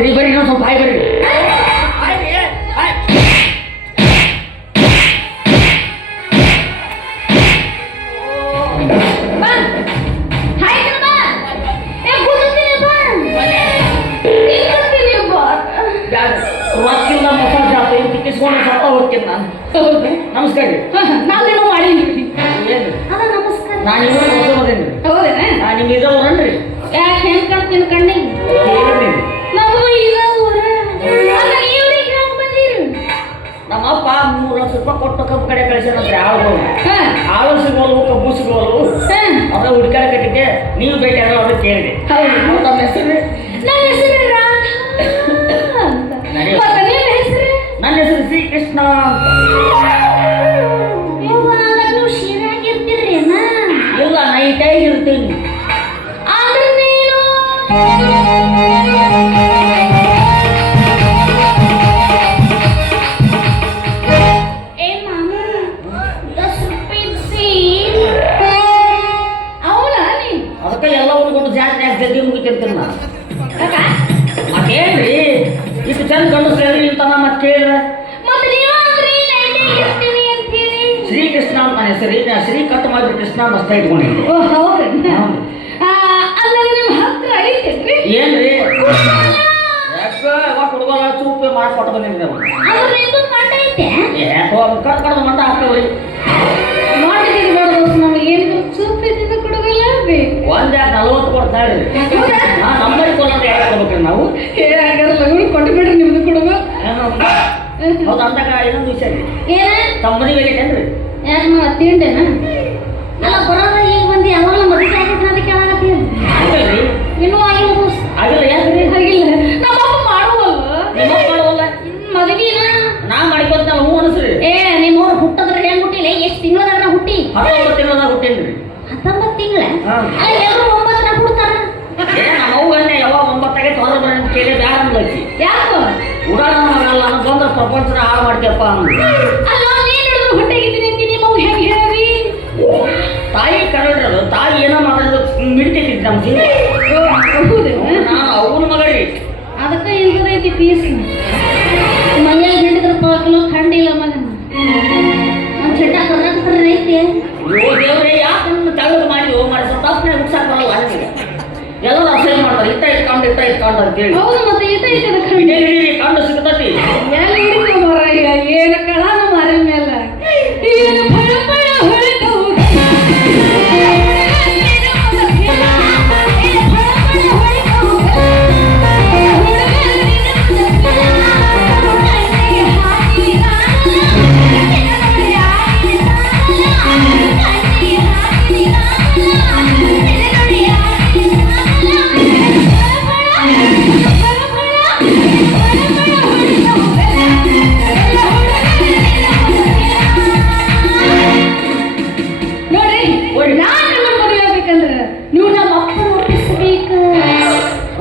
ಬರ್ರಿ ಬರ್ರಿ ಇನ್ನೊಂದ್ ಸ್ವಲ್ಪ ಹಾಯ್ ಬರ್ರಿ ಬಾ ಹಾಯ್ ಕಣ ಬಾ ಏ ಮೂರು ಲಕ್ಷ ರೂಪಾಯಿ ಕೊಟ್ಟು ಕಬ್ಬು ಕಡೆ ಕಳಿಸಿದ್ರೆ ಆಳುಗಳು ಆಳು ಸಿಗೋಲ್ವು ಕಬ್ಬು ಸಿಗೋಲ್ವು ಅದ ಹುಡುಕಾಡ ಕಟ್ಟಿದ್ದೆ ನೀವು ಭೇಟಿ ಆಗಲ್ಲ ಅವ್ರಿಗೆ ಕೇಳಿದೆ. ತಮ್ಮ ಹೆಸರು? ನನ್ನ ಹೆಸರು ನನ್ನ ಹೆಸರು? ಶ್ರೀ ಹೆಸರಿ ಹೆಸರು ಈಗ ಶ್ರೀ ಕಟ್ ಮಾಡಿ ಕೃಷ್ಣ ಮಸ್ತ ಓ ಹೌದಾ. ಅಲ್ಲ ನಿಮ್ಮ ಹತ್ರ ಐತೇನ್ರಿ? ಏನ್ರಿ? ಹುಡುಗರ ಚೂಪೆ ಮಾಡ್ಕೊಟ್ಟು ಬಂದಿದ್ದೆ ಅವ್ರು. ನಿಂದು ಕಂಡ ಐತೆ? ಯಾಕೋ ಕಟ್ ಕಡ್ದು ಹಾಕ್ತೇವ್ರಿ. ನಮಗೆ ಏನು ಸೂಪ್ ಇದ್ದಿದ್ದು ಕೊಡೋದಿಲ್ಲ ಬೇಕು ಒಂದ್ ಯಾಕೆ ನಲವತ್ತು ಹಾ ನಂಬರ್ ಕೊಡೋದು ಕೊಡ್ಬೇಕ್ರಿ ನಾವು. ಏ ಹಾಗಾದ್ರೆ ಲಗು ಕೊಟ್ಟು ಬಿಡ್ರಿ ನಿಮ್ದು. ಏನು ಹೌದು ಅಂದಾಗ ಇನ್ನೊಂದು ವಿಷಯ ಏನ ತಮ್ಮ ಮದುವೆ ಆಗೈತೇನ್ರಿ ಯಾಕೆ ನಾವು ತಿಂಡೇನ ಅಲ್ಲ ಬರೋದ ಈಗ ಬಂದು ಯಾವಾಗಲೂ ಮದುವೆ ಆಗಿತ್ತು ಅಂತ. ಇನ್ನೂ ಆಗಿಲ್ಲ ಆಗಿಲ್ಲ ಯಾಕ್ರಿ ಆಗಿಲ್ಲ. ನಮ್ಮ ಅಪ್ಪ ಮಾಡುವಲ್ಲ? ನಿಮ್ಮ ಅಪ್ಪ ಮಾಡೋವಲ್ಲ ಮದುವೆನ? ನಾ ಮಾಡಿಕೊಡ್ತಾನ ಹ್ಞೂ ಅನಿಸ್ರಿ ಏ ನಿಮ್ಮವ್ರು ಹುಟ್ಟದ್ರ ಹೆಂಗ್ ಹುಟ್ಟಿಲ್ಲ ಎಷ್ಟು ತಿಂಗಳದಾಗ ಹುಟ್ಟಿ? ಹತ್ತೊಂಬತ್ತು ತಿಂಗಳದಾಗ ಹುಟ್ಟೇನ್ರಿ. ಹತ್ತೊಂಬತ್ತು ತಿಂಗಳ? ಎಲ್ಲರೂ ಒಂಬತ್ತರ ಹುಡ್ತಾರ? ನಮ್ಮ ಅವ್ವ ಯಾವಾಗ ಒಂಬತ್ತಾಗೆ ಅಂತ ಕೇಳಿ ಅಂದ್ಲಕ್ಕಿ. ಯಾಕೋ? ಉಡಾಣ ಆಗಲ್ಲ ನಾನು ಬಂದ್ರೆ ಪ್ರಪಂಚನ ಹಾಳು ಮಾಡ್ತೀಯಪ್ಪ ಅಂದ್ರು ಅಲ್ಲ ನೀನು ಹೊಟ್ಟೆಗಿದ್ದೀನಿ ಅವ್ವ ಹೇಳಿ ತಾಯಿ ಕರಡ್ರದು ತಾಯಿ ಏನೋ ಮಾಡೋದು ಮಿಡ್ತೈತಿ ಜೀವ ನಾನು ಅವನ ಮಗಳಿ. ಅದಕ್ಕೆ ಇಲ್ದೈತಿ ಪೀಸ್? ಮನೆಯಲ್ಲಿ ಹಿಡಿದ್ರೆ ಪಾಕಲು ಖಂಡಿಲ್ಲ ಮಗನ. ಒಂದ್ ಚಟ ಕರ್ನಾಟಕ ಐತಿ ಓ ದೇವ್ರೆ ಯಾಕೆ ತಳ್ಳದು ಮಾಡಿ ಹೋಗಿ ಮಾಡಿ ಸ್ವಲ್ಪ ತಪ್ಪನೆ ಮುಗ್ಸಾಕ್ ಬರಲ್ಲ ನನಗೆ ಎಲ್ಲರೂ ಅಸಹ್ಯ ಮಾಡ್ತಾರೆ ಇಟ್ಟ ಇಟ್ಕೊಂಡು ಇಟ್ಟ ಇಟ್ಕೊಂಡು ಅಂತೇಳಿ. ಹೌದು ಮತ್ತೆ ಇಟ ಐತಿ ಅದ ಖಂಡಿ ಇದೇ ಹಿಡೀರಿ ಕಂಡು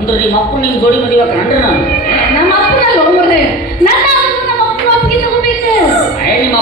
ಅಂದ್ರೆ ನಿಮ್ಮ ಅಪ್ಪ ನಿಮ್ ಜೋಡಿ ಮದುವೆ ಕಂಡ್ರೆ ನಾನು. ನಮ್ಮ ಅಪ್ಪನ ಲವ್ ನನ್ನ ಅಪ್ಪನ ನಮ್ಮ ಅಪ್ಪನ ಒಪ್ಪಿಗೆ ತಗೋಬೇಕು. ನಿಮ್ಮ